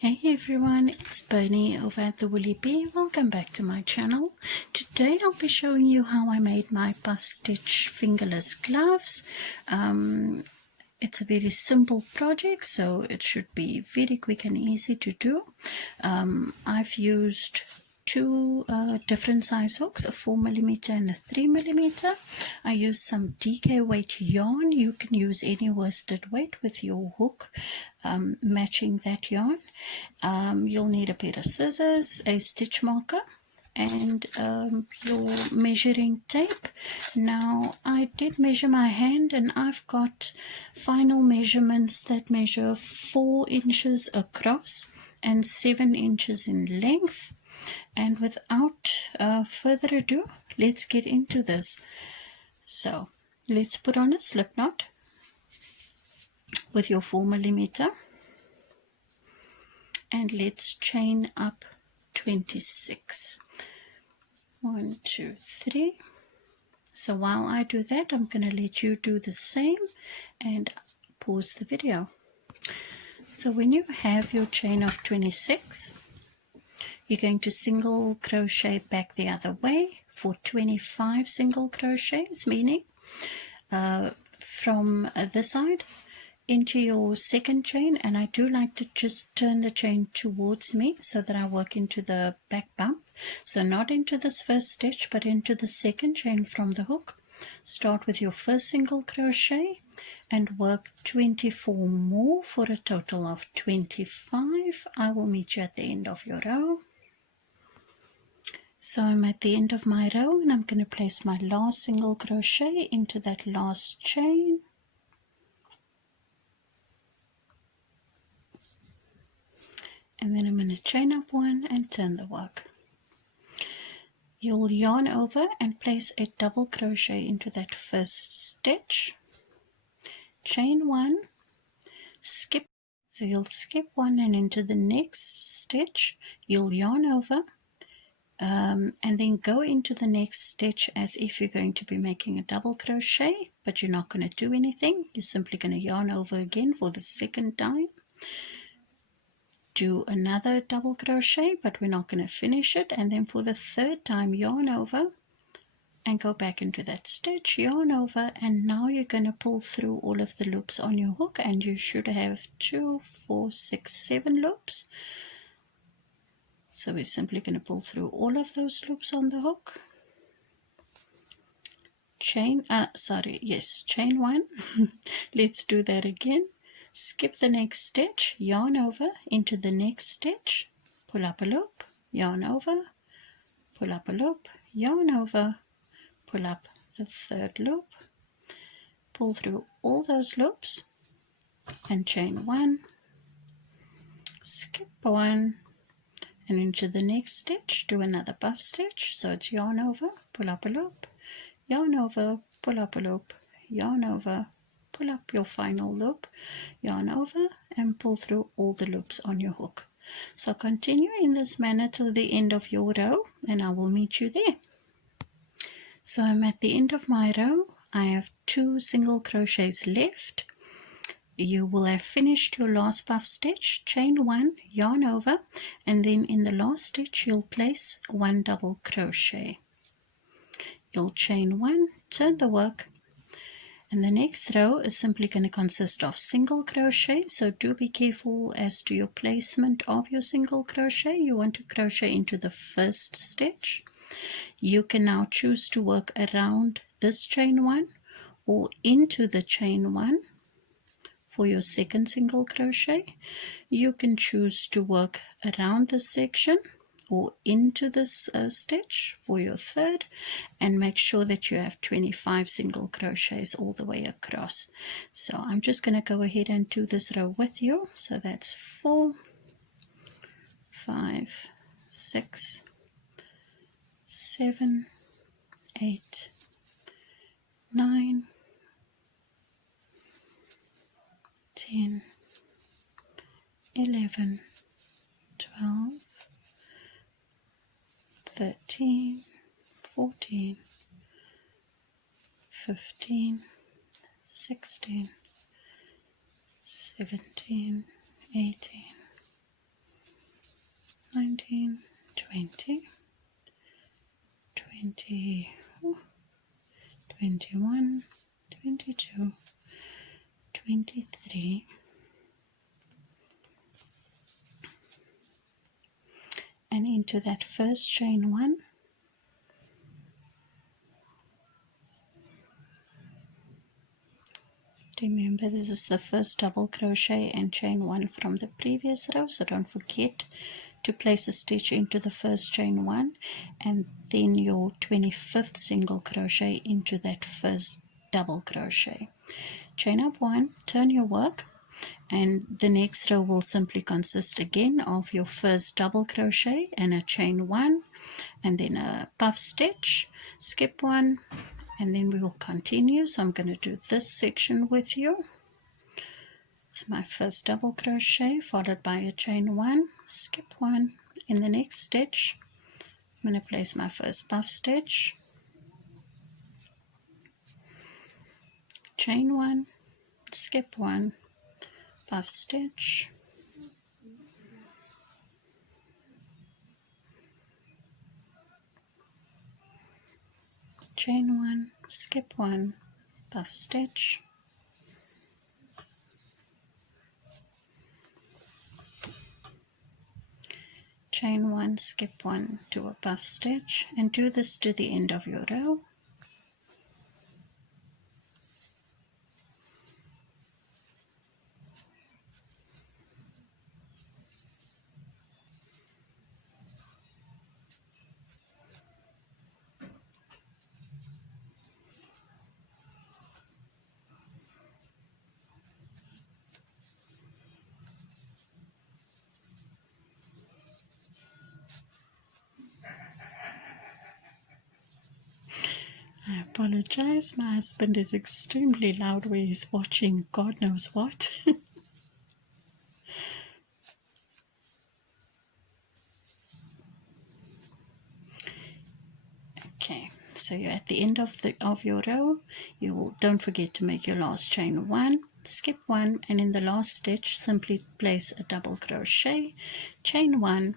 Hey everyone, it's Bernie over at the Woolly Bee. Welcome back to my channel. Today I'll be showing you how I made my puff stitch fingerless gloves. It's a very simple project, so it should be very quick and easy to do. I've used two different size hooks, a 4mm and a 3mm. I used some DK weight yarn. You can use any worsted weight with your hook matching that yarn. You'll need a pair of scissors, a stitch marker, and your measuring tape. Now I did measure my hand, and I've got final measurements that measure 4 inches across and 7 inches in length. And without further ado, let's get into this. So let's put on a slip knot with your 4mm, and let's chain up 26. 1, 2, 3. So while I do that, I'm going to let you do the same and pause the video. So when you have your chain of 26, you're going to single crochet back the other way for 25 single crochets, meaning from this side into your second chain, and I do like to just turn the chain towards me so that I work into the back bump. So not into this first stitch, but into the second chain from the hook. Start with your first single crochet and work 24 more for a total of 25. I will meet you at the end of your row. So I'm at the end of my row, and I'm going to place my last single crochet into that last chain. And then I'm going to chain up one and turn the work. You'll yarn over and place a double crochet into that first stitch. Chain one, skip. So you'll skip one, and into the next stitch you'll yarn over and then go into the next stitch as if you're going to be making a double crochet, but you're not going to do anything. You're simply going to yarn over again for the second time. Do another double crochet, but we're not going to finish it, and then for the third time yarn over and go back into that stitch, yarn over, and now you're going to pull through all of the loops on your hook, and you should have 2, 4, 6, 7 loops. So we're simply going to pull through all of those loops on the hook. Chain one. Let's do that again. Skip the next stitch, yarn over into the next stitch, pull up a loop, yarn over, pull up a loop, yarn over, pull up the third loop, pull through all those loops and chain one, skip one, and into the next stitch do another puff stitch. So it's yarn over, pull up a loop, yarn over, pull up a loop, yarn over, pull up your final loop, yarn over, and pull through all the loops on your hook. So continue in this manner till the end of your row, and I will meet you there. So I'm at the end of my row. I have 2 single crochets left. You will have finished your last puff stitch, chain one, yarn over, and then in the last stitch you'll place 1 double crochet. You'll chain one, turn the work, and the next row is simply going to consist of single crochet. So do be careful as to your placement of your single crochet. You want to crochet into the first stitch. You can now choose to work around this chain one or into the chain one for your second single crochet. You can choose to work around this section or into this stitch for your third, and make sure that you have 25 single crochets all the way across. So I'm just going to go ahead and do this row with you. So that's 4, 5, 6, 7, 8, 9, 10, 11, 12, 13, 14, 15, 16, 17, 18, 19, 20, 21, 22, 23, and into that first chain 1, remember this is the first double crochet and chain 1 from the previous row, so don't forget to place a stitch into the first chain 1 and then your 25th single crochet into that first double crochet. Chain up 1, turn your work, and the next row will simply consist again of your first double crochet and a chain 1 and then a puff stitch, skip 1, and then we will continue. So I'm going to do this section with you. It's my first double crochet followed by a chain 1, skip 1. In the next stitch I'm going to place my first puff stitch, chain 1, skip 1, puff stitch, chain 1, skip 1, puff stitch, chain 1, skip 1, do a puff stitch, and do this to the end of your row. I apologize, my husband is extremely loud where he's watching God knows what. Okay, so you're at the end of your row. You will, don't forget to make your last chain 1, skip 1, and in the last stitch simply place a double crochet, chain 1,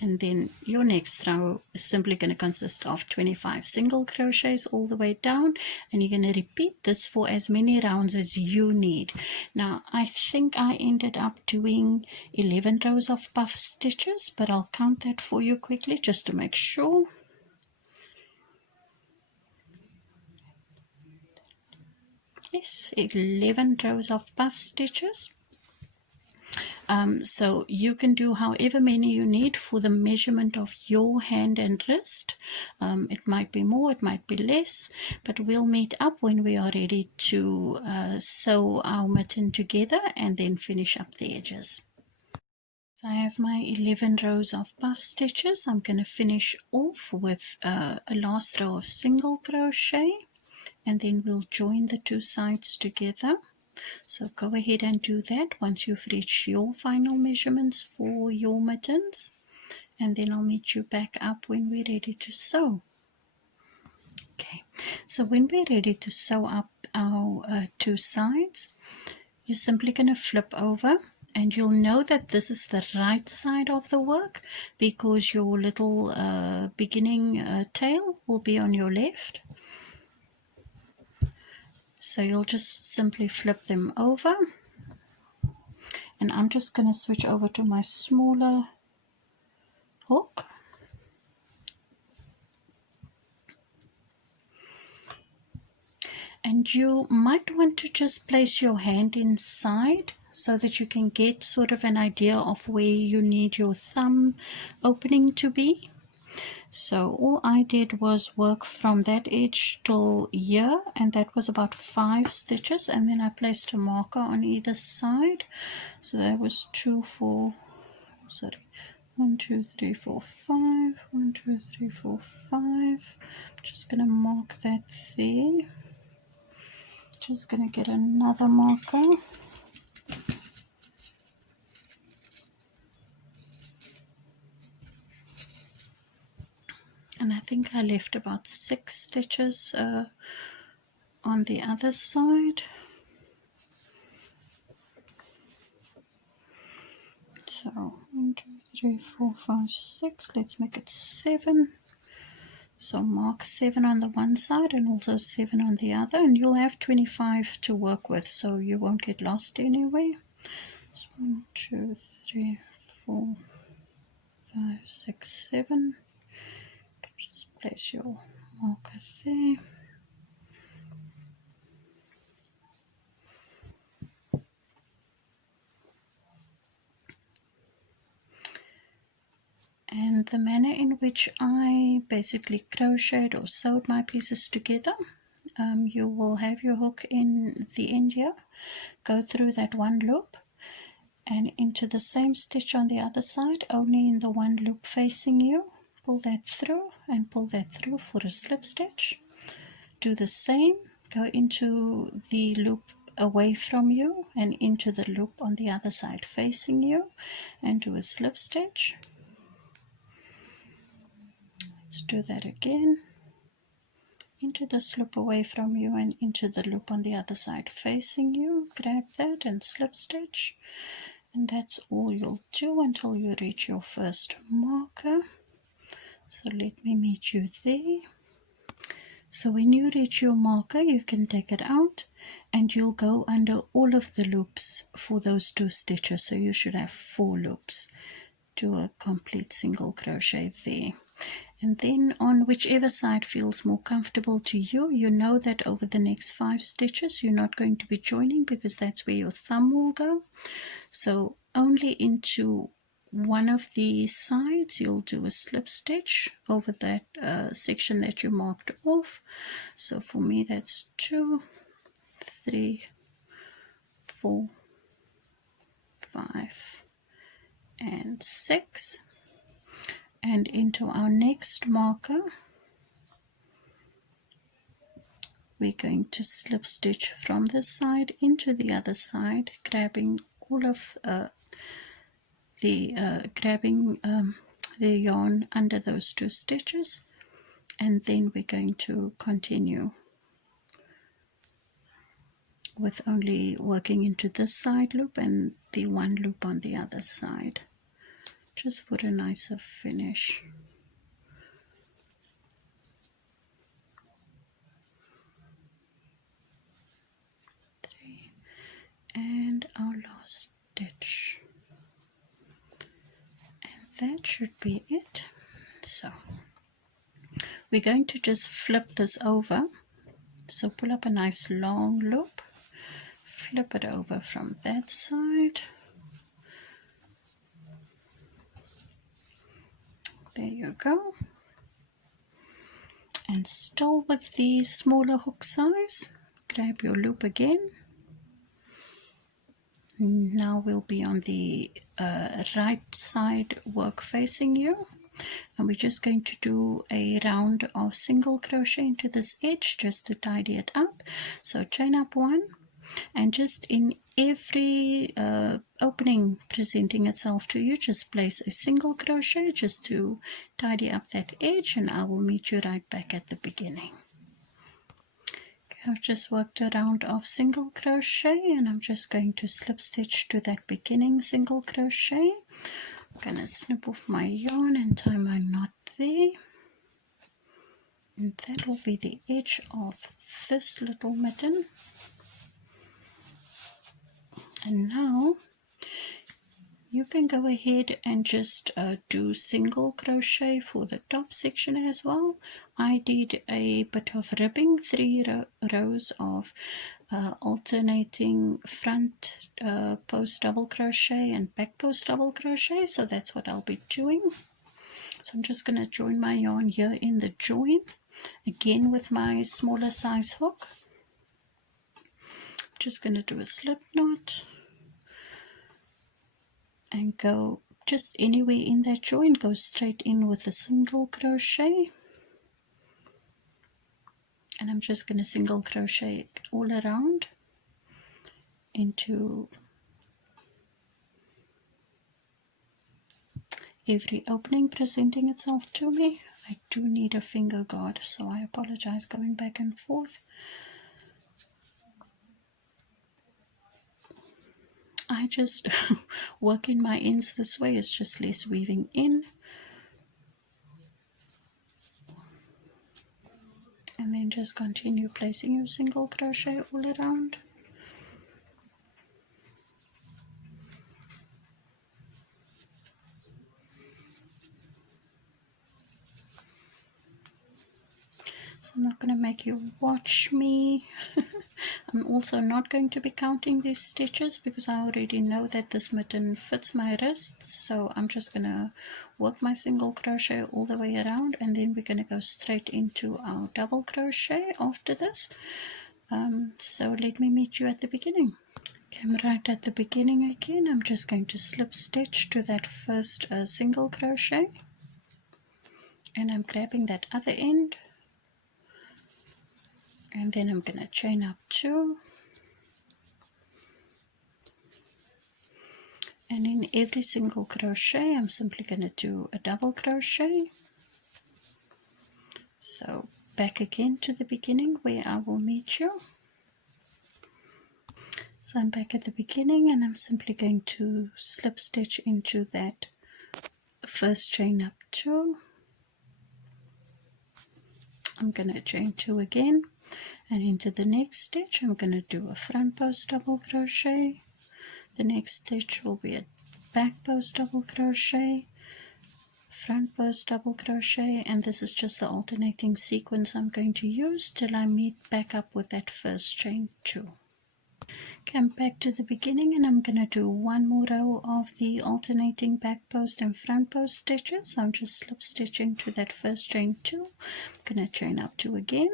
and then your next row is simply going to consist of 25 single crochets all the way down, and you're going to repeat this for as many rounds as you need. Now I think I ended up doing 11 rows of puff stitches, but I'll count that for you quickly just to make sure. Yes, 11 rows of puff stitches. So you can do however many you need for the measurement of your hand and wrist. It might be more, it might be less, but we'll meet up when we are ready to sew our mitten together and then finish up the edges. So I have my 11 rows of puff stitches. I'm going to finish off with a last row of single crochet, and then we'll join the two sides together. So go ahead and do that once you've reached your final measurements for your mittens, and then I'll meet you back up when we're ready to sew. Okay, so when we're ready to sew up our two sides, you're simply going to flip over, and you'll know that this is the right side of the work because your little beginning tail will be on your left. So you'll just simply flip them over, and I'm just going to switch over to my smaller hook. And you might want to just place your hand inside so that you can get sort of an idea of where you need your thumb opening to be. So all I did was work from that edge till here, and that was about 5 stitches, and then I placed a marker on either side. So that was 1, 2, 3, 4, 5, 1, 2, 3, 4, 5. Just gonna mark that there. Just gonna get another marker. And I think I left about 6 stitches on the other side. So 1, 2, 3, 4, 5, 6. Let's make it 7. So mark 7 on the one side and also 7 on the other, and you'll have 25 to work with, so you won't get lost anyway. So 1, 2, 3, 4, 5, 6, 7. Just place your marker there. And the manner in which I basically crocheted or sewed my pieces together, you will have your hook in the end here, go through that one loop and into the same stitch on the other side, only in the one loop facing you. Pull that through and pull that through for a slip stitch. Do the same, go into the loop away from you and into the loop on the other side facing you and do a slip stitch. Let's do that again. Into the loop away from you and into the loop on the other side facing you. Grab that and slip stitch. And that's all you'll do until you reach your first marker. So let me meet you there. So when you reach your marker, you can take it out and you'll go under all of the loops for those 2 stitches. So you should have 4 loops. Do a complete single crochet there. And then on whichever side feels more comfortable to you, you know that over the next 5 stitches you're not going to be joining because that's where your thumb will go. So only into one of the sides you'll do a slip stitch over that section that you marked off. So for me that's 2, 3, 4, 5 and 6. And into our next marker we're going to slip stitch from this side into the other side, grabbing all of the yarn under those 2 stitches, and then we're going to continue with only working into this side loop and the one loop on the other side, just for a nicer finish. And our last stitch, and that should be it. So we're going to just flip this over, so pull up a nice long loop, flip it over from that side, there you go, and still with the smaller hook size, grab your loop again. Now we'll be on the right side work facing you, and we're just going to do a round of single crochet into this edge just to tidy it up. So chain up 1, and just in every opening presenting itself to you, just place a single crochet just to tidy up that edge, and I will meet you right back at the beginning. I've just worked a round of single crochet, and I'm just going to slip stitch to that beginning single crochet. I'm going to snip off my yarn and tie my knot there, and that will be the edge of this little mitten. And now you can go ahead and just do single crochet for the top section as well. I did a bit of ribbing, 3 rows of alternating front post double crochet and back post double crochet, so that's what I'll be doing. So I'm just going to join my yarn here in the join, again with my smaller size hook. Just going to do a slip knot and go just anywhere in that join, go straight in with a single crochet, and I'm just going to single crochet all around into every opening presenting itself to me. I do need a finger guard, so I apologize going back and forth. I just work in my ends this way. It's just less weaving in. And then just continue placing your single crochet all around. So I'm not going to make you watch me. I'm also not going to be counting these stitches because I already know that this mitten fits my wrists. So I'm just going to work my single crochet all the way around, and then we're going to go straight into our double crochet after this. So let me meet you at the beginning. Okay, I'm right at the beginning again. I'm just going to slip stitch to that first single crochet, and I'm grabbing that other end, and then I'm going to chain up 2, and in every single crochet I'm simply going to do a double crochet. So back again to the beginning where I will meet you. So I'm back at the beginning, and I'm simply going to slip stitch into that first chain up 2. I'm going to chain 2 again, and into the next stitch I'm going to do a front post double crochet. The next stitch will be a back post double crochet, front post double crochet, and this is just the alternating sequence I'm going to use till I meet back up with that first chain 2. Come back to the beginning, and I'm going to do one more row of the alternating back post and front post stitches. I'm just slip stitching to that first chain 2. I'm going to chain up 2 again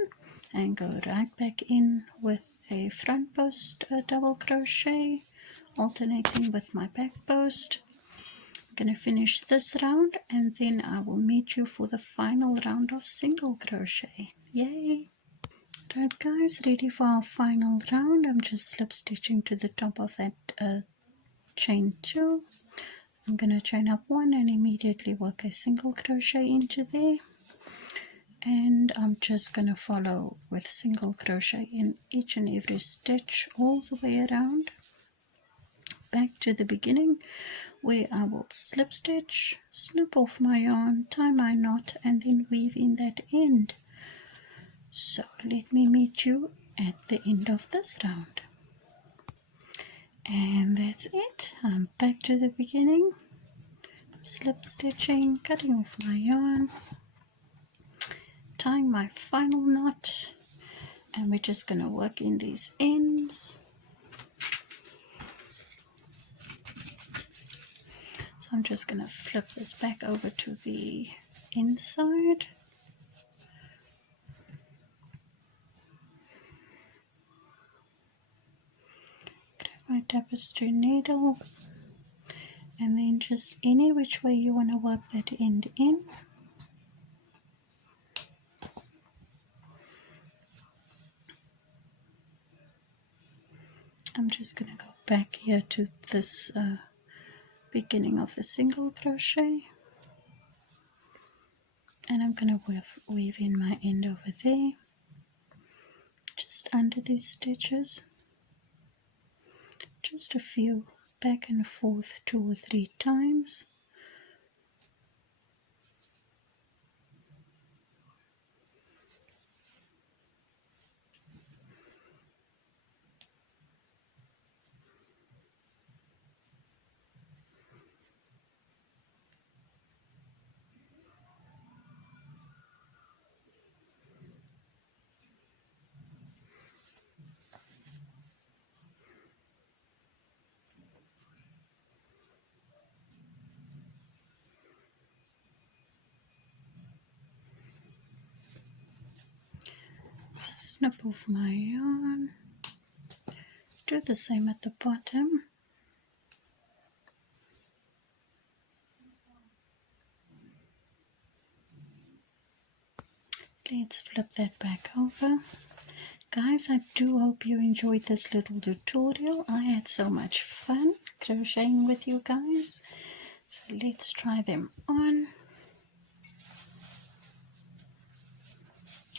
and go right back in with a front post double crochet, alternating with my back post. I'm going to finish this round, and then I will meet you for the final round of single crochet. Yay! Right guys, ready for our final round. I'm just slip stitching to the top of that chain 2. I'm going to chain up 1 and immediately work a single crochet into there, and I'm just going to follow with single crochet in each and every stitch all the way around back to the beginning, where I will slip stitch, snip off my yarn, tie my knot, and then weave in that end. So let me meet you at the end of this round. And that's it. I'm back to the beginning, slip stitching, cutting off my yarn, tying my final knot, and we're just going to work in these ends. So I'm just going to flip this back over to the inside. My tapestry needle, and then just any which way you want to work that end in. I'm just going to go back here to this beginning of the single crochet, and I'm going to weave in my end over there, just under these stitches, just a few back and forth 2 or 3 times. Snip off my yarn, do the same at the bottom. Let's flip that back over. Guys, I do hope you enjoyed this little tutorial. I had so much fun crocheting with you guys. So let's try them on.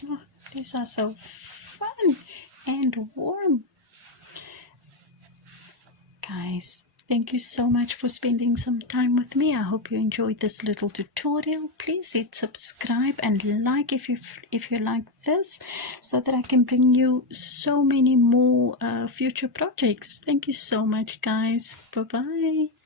Oh, these are so fun and warm. Guys, Thank you so much for spending some time with me. I hope you enjoyed this little tutorial. Please hit subscribe and like if you like this, so that I can bring you so many more future projects. Thank you so much, guys. Bye bye.